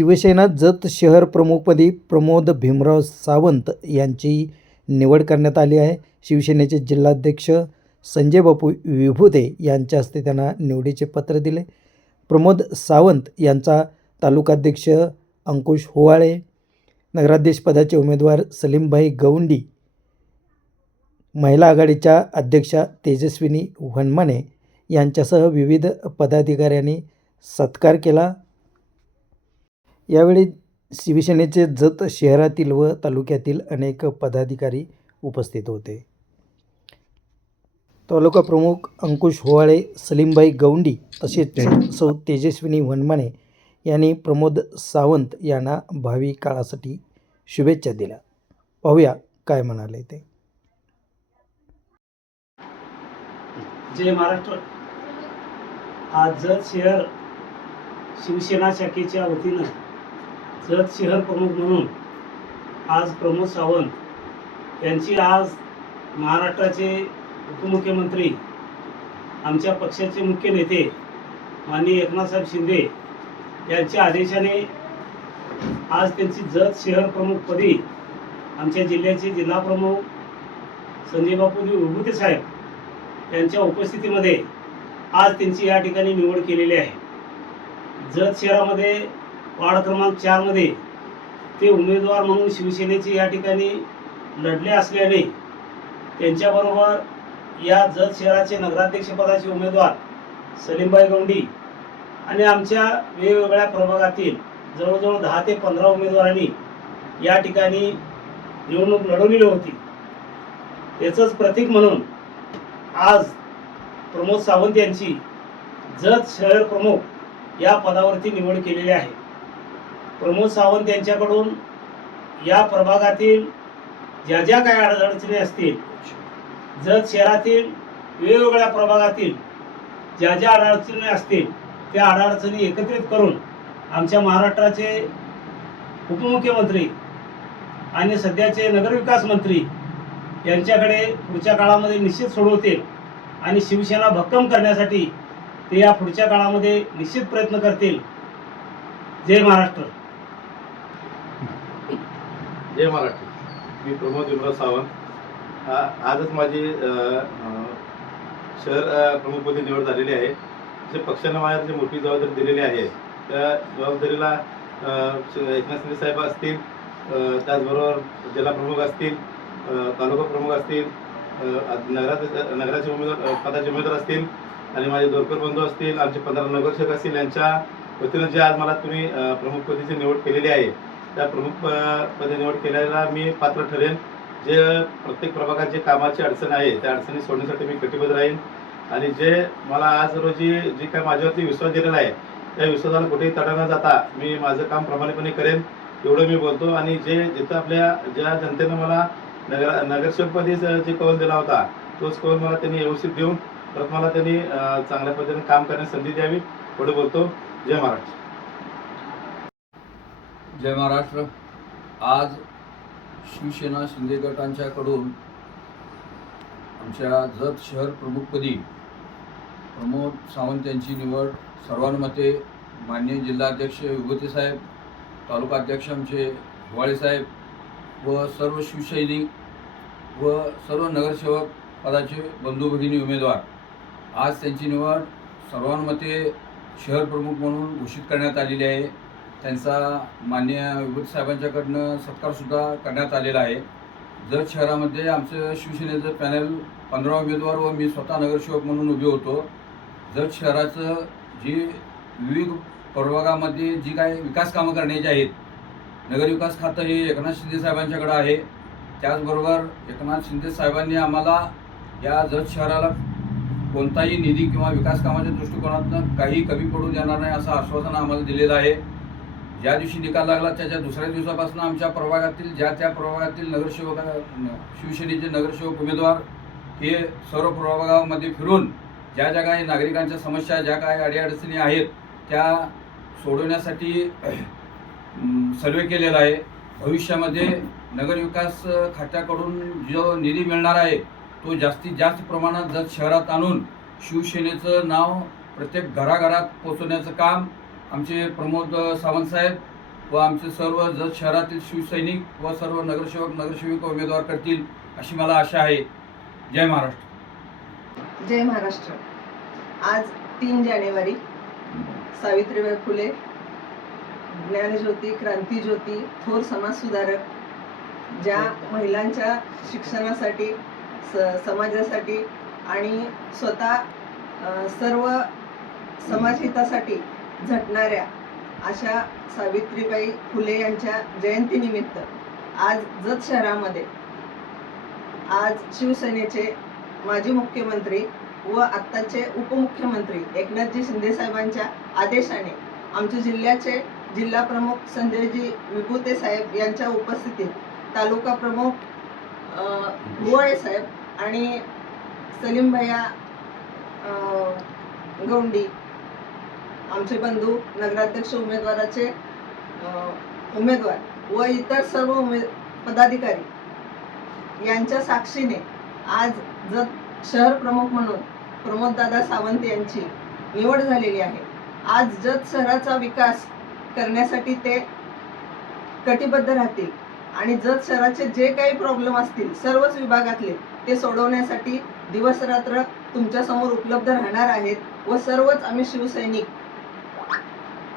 शिवसेना जत शहर प्रमुखपदी प्रमोद भीमराव सावंत यांची निवड करण्यात आली आहे. शिवसेनेचे जिल्हाध्यक्ष संजय बापू विभुते यांच्या हस्ते त्यांना निवडीचे पत्र दिले. प्रमोद सावंत यांचा तालुकाध्यक्ष अंकुश होवाळे, नगराध्यक्षपदाचे उमेदवार सलीमभाई गवंडी, महिला आघाडीच्या अध्यक्षा तेजस्विनी वनमाने यांच्यासह विविध पदाधिकाऱ्यांनी सत्कार केला. यावेळी शिवसेनेचे जत शहरातील व तालुक्यातील अनेक पदाधिकारी उपस्थित होते. तालुका प्रमुख अंकुश होवाळे, सलीमभाई गवंडी तसेच सौ तेजस्विनी वनमाने यांनी प्रमोद सावंत यांना भावी काळासाठी शुभेच्छा दिल्या. पाहूया काय म्हणाले ते. जय महाराष्ट्र. आज जत शहर शिवसेना शाखेच्या वतीनं जत शहर प्रमुख म्हणून आज प्रमोद सावंत यांची आज महाराष्ट्राचे उपमुख्यमंत्री, आमच्या पक्षाचे मुख्य नेते माननीय एकनाथसाहेब शिंदे यांच्या आदेशाने आज त्यांची जत शहर प्रमुखपदी आमच्या जिल्ह्याचे जिल्हाप्रमुख संजय बापू विभुते साहेब यांच्या उपस्थितीमध्ये आज त्यांची या ठिकाणी निवड केलेली आहे. जत शहरामध्ये वार्ड क्रमांक 4 मध्ये ते उमेदवार म्हणून शिवसेनेचे या ठिकाणी लढले असल्याने त्यांच्याबरोबर या जत शहराचे नगराध्यक्षपदाचे उमेदवार सलीमभाई गवंडी आणि आमच्या वेगवेगळ्या प्रभागातील जवळजवळ 10 ते 15 उमेदवारांनी या ठिकाणी निवडणूक लढवलेली होती. त्याचंच प्रतीक म्हणून आज प्रमोद सावंत यांची जत शहर प्रमुख या पदावरती निवड केलेली आहे. प्रमोद सावंत यांच्याकडून या प्रभागातील ज्या ज्या काही अडचणी असतील, जत शहरातील वेगवेगळ्या प्रभागातील ज्या ज्या अडचणी असतील त्या अडचणी एकत्रित करून आमच्या महाराष्ट्राचे उपमुख्यमंत्री आणि सध्याचे नगरविकास मंत्री यांच्याकडे पुढच्या काळामध्ये निश्चित सोडवतील आणि शिवसेना भक्कम करण्यासाठी ते या पुढच्या काळामध्ये निश्चित प्रयत्न करतील. जय महाराष्ट्र. जय महाराष्ट्र. मी प्रमोद भीमराव सावंत. आजच माझी शहर प्रमुखपदी निवड झालेली आहे. जे पक्षानं माझ्या जी मोठी जबाबदारी दिलेली आहे त्या जबाबदारीला एकनाथ शिंदे साहेब असतील, त्याचबरोबर जिल्हा प्रमुख असतील, तालुका प्रमुख असतील, नगराचे उमेदवार पदाचे उमेदवार असतील आणि माझे दोरकर बंधू असतील, आमचे 15 नगरसेवक असतील, यांच्या वतीनं जे आज मला तुम्ही प्रमुखपदीची निवड केलेली आहे त्या प्रमुखपदी निवड केल्याला मी पात्र ठरेन. जे प्रत्येक प्रभागात जे कामाची अडचण आहे त्या अडचणी सोडण्यासाठी मी कटिबद्ध राहीन आणि जे मला आज रोजी जी काय माझ्यावरती विश्वास दिलेला आहे त्या विश्वासाला कुठेही तडा न जाता मी माझं काम प्रामाणिकपणे करेन एवढं मी बोलतो. आणि जिथं आपल्या ज्या जनतेनं मला नगरसेवकपदी जे कौल दिला होता तोच कौल मला त्यांनी व्यवस्थित देऊन परत मला त्यांनी चांगल्या पद्धतीने काम करण्याची संधी द्यावी एवढं बोलतो. जय महाराष्ट्र. जय महाराष्ट्र. आज शिवसेना शिंदे गटांच्याकडून आमच्या जत शहर प्रमुखपदी प्रमोद सावंत यांची निवड सर्वानुमते माननीय जिल्हाध्यक्ष विभूते साहेब, तालुकाध्यक्ष आमचे होवाळे साहेब व सर्व शिवसैनिक व सर्व नगरसेवक पदाचे बंधू भगिनी उमेदवार आज त्यांची निवड सर्वानुमते शहर प्रमुख म्हणून घोषित करण्यात आलेली आहे. त्यांचा माननीय विभूते साहेबांच्याकडनं सत्कारसुद्धा करण्यात आलेला आहे. जत शहरामध्ये आमचं शिवसेनेचं पॅनल 15 उमेदवार व मी स्वतः नगरसेवक म्हणून उभे होतो. जत शहराचं जी विविध प्रभागामध्ये जी काही विकास कामं करण्याची आहेत, नगरविकास खातं हे एकनाथ शिंदे साहेबांच्याकडे आहे. त्याचबरोबर एकनाथ शिंदे साहेबांनी आम्हाला या जत शहराला कोणताही निधी किंवा विकास कामाच्या दृष्टिकोनातून काही कमी पडू देणार नाही असं आश्वासन आम्हाला दिलेलं आहे. ज्या दिवशी निकाल लागला त्याच्या दुसऱ्या दिवसापासून आमच्या प्रभागातील ज्या त्या प्रभागातील नगरसेवक, शिवसेनेचे नगरसेवक उमेदवार हे सर्व प्रभागामध्ये फिरून ज्या ज्या काही नागरिकांच्या समस्या, ज्या काही अडीअडचणी आहेत त्या सोडवण्यासाठी सर्वे केलेला आहे. भविष्यामध्ये नगरविकास खात्याकडून जो निधी मिळणार आहे तो जास्तीत जास्त प्रमाणात जत शहरात आणून शिवसेनेचं नाव प्रत्येक घराघरात पोहोचवण्याचं काम आमचे प्रमोद सावंत साहेब व आमचे सर्व जत शहरातील शिवसैनिक व सर्व नगरसेवक नगरसेविका उमेदवार करतील अशी मला आशा आहे. जय महाराष्ट्र. जय महाराष्ट्र. आज 3 जानेवारी सावित्रीबाई फुले, ज्ञानज्योती, क्रांतीज्योती, थोर समाजसुधारक, ज्या महिलांच्या शिक्षणासाठी समाजासाठी आणि स्वतः सर्व समाजहितासाठी झटणाऱ्या अशा सावित्रीबाई फुले यांच्या जयंतीनिमित्त आज जत शहरामध्ये आज शिवसेनेचे माजी मुख्यमंत्री व आत्ताचे उपमुख्यमंत्री एकनाथजी शिंदे साहेबांच्या आदेशाने आमच्या जिल्ह्याचे जिल्हा प्रमुख संजयजी विभूते साहेब यांच्या उपस्थितीत तालुका प्रमुख गुवाळे साहेब आणि सलीम भैया गौंडी, आमचे बंधू नगराध्यक्ष उमेदवाराचे उमेदवार व इतर सर्व पदाधिकारी यांच्या साक्षीने आज जत शहर प्रमुख म्हणून प्रमोददादा सावंत यांची निवड झालेली आहे. आज जत शहराचा विकास करण्यासाठी ते कटिबद्ध राहतील आणि जत शहराचे जे काही प्रॉब्लेम असतील सर्वच विभागातले ते सोडवण्यासाठी दिवस रात्र तुमच्या समोर उपलब्ध राहणार आहेत व सर्वच आम्ही शिवसैनिक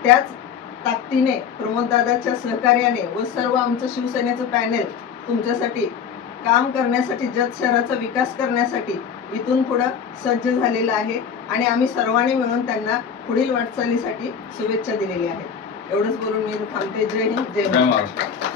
त्याच ताकदीने प्रमोददादाच्या सहकार्याने व सर्व आमचं शिवसेनेचं पॅनेल तुमच्यासाठी काम करण्यासाठी जत शहराचा विकास करण्यासाठी इथून पुढं सज्ज झालेलं आहे आणि आम्ही सर्वांनी मिळून त्यांना पुढील वाटचालीसाठी शुभेच्छा दिलेल्या आहेत. एवढंच बोलून मी थांबते. जय हिंद, जय महाराष्ट्र.